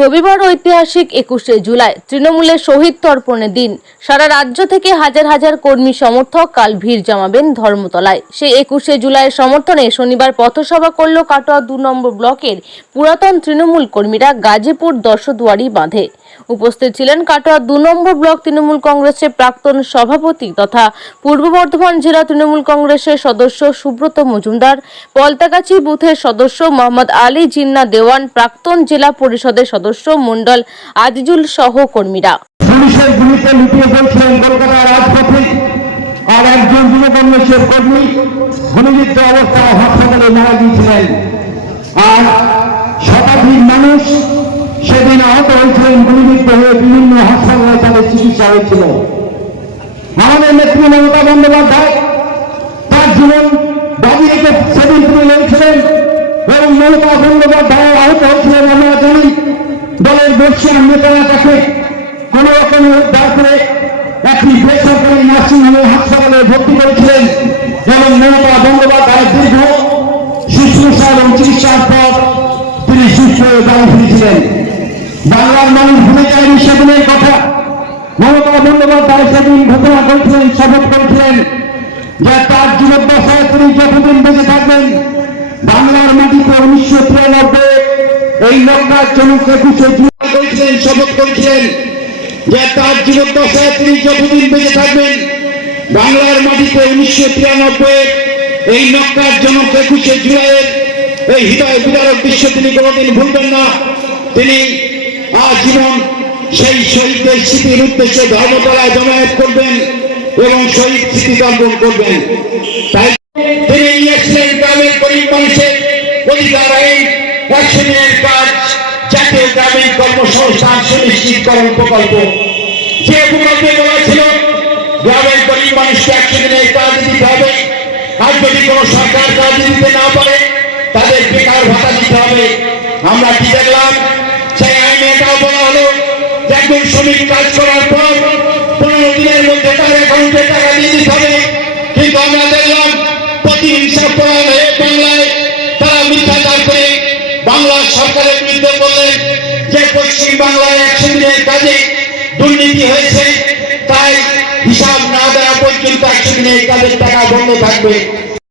রবিবার ঐতিহাসিক একুশে জুলাই তৃণমূলের শহীদ তর্পণের দিন। সারা রাজ্য থেকে হাজার হাজার কর্মী সমর্থক কাল ভিড় জমাবেন ধর্মতলায়। সেই একুশে জুলাইয়ের সমর্থনে শনিবার পথসভা করল কাটোয়া দু নম্বর ব্লকের পুরাতন তৃণমূল কর্মীরা গাজীপুর দশদুয়ারি বাঁধে। উপস্থিত ছিলেন কাটোয়া দু নম্বর ব্লক তৃণমূল কংগ্রেসের প্রাক্তন সভাপতি তথা পূর্ব বর্ধমান জেলা তৃণমূল কংগ্রেসের সদস্য সুব্রত মজুমদার, পলতাগাছি বুথের সদস্য মোহাম্মদ আলী জিন্না দেওয়ান, প্রাক্তন জেলা পরিষদের সদস্য মন্ডল আজিজুল সহ কর্মীরা। আর একজন কর্মী গুলিবিদ্ধ অবস্থায় হাসপাতালে মারা গিয়েছিলেন। আর শতাধিক মানুষ সেদিন আহত হয়েছিলেন গুলিবিদ্ধ হয়ে বিভিন্ন হাসপাতালে তাদের চিকিৎসা হয়েছিল। আমাদের নেত্রী মমতা বন্দ্যোপাধ্যায় তার জীবন রেখে সেদিন তিনি লড়ছিলেন এবং মমতা বন্দ্যোপাধ্যায় আহত হয়েছিলেন আমরা জানি বর্ষিয়ান নেতারা তাকে কোন রকম উদ্ধার করে একটি বেসরকারি নার্সিংহোমে হাসপাতালে ভর্তি করেছিলেন এবং মমতা বন্দ্যোপাধ্যায় দীর্ঘ শুশ্রূষা এবং চিকিৎসার পর তিনি সুস্থ হয়ে বাড়ি ফিরেছিলেন বাংলার মানুষ ভুলে যায়নি সেদিনের কথা। মমতা বন্দ্যোপাধ্যায় সেদিন ঘোষণা করেছিলেন, শপথ করেছিলেন যে তার জীবদ্দশায় তিনি যতদিন বেঁচে থাকবেন, বাংলার মাটিতে উনিশশো তিরানব্বই এই লঙ্কার জনক একুশে করেছিলেন শপথ করেছিলেন যে তার জীবদ্দশায় তিনি যতদিন বেঁচে থাকবেন, বাংলার মাটিতে উনিশশো তিরানব্বই, এই লঙ্কার জনক একুশে জুলাইয়ের এই হৃদয় বিদারক দৃশ্য তিনি কোনোদিন ভুলবেন না। তিনি আজীবন সেই শহীদদের স্মৃতির উদ্দেশ্যে ধর্মতলায় জমায়েত করবেন এবং শহীদ স্মৃতি তর্পণ করবেন। তাই তিনি নিয়েছিলেন গ্রামের গরিব মানুষের অধিকার আইন, একশো দিনের সুনিশ্চিতকরণ প্রকল্প। যে প্রকল্পে বলা ছিল, গ্রামের গরিব মানুষকে দিনের কাজ দিতে হবে। আর যদি কোনো সরকার কাজ দিতে না পারে, তাদের বেকার ভাতা দিতে হবে। আমরা কি দেখলাম? সেই আইনে এটাও বলা হলো যে একজন শ্রমিক কাজ করার পর পনেরো দিনের মধ্যে তার অ্যাকাউন্টে টাকা দিয়ে দিতে হবে। কিন্তু আমরা দেখলাম প্রতিহিংসা হয়ে বাংলায় তারা মিথ্যাচার করে বাংলা সরকারের পশ্চিম বাংলায় দিনের কাজে দুর্নীতি হয়েছে, তাই হিসাব না দেওয়া পর্যন্ত দিনের কাজের টাকা বন্ধ থাকবে।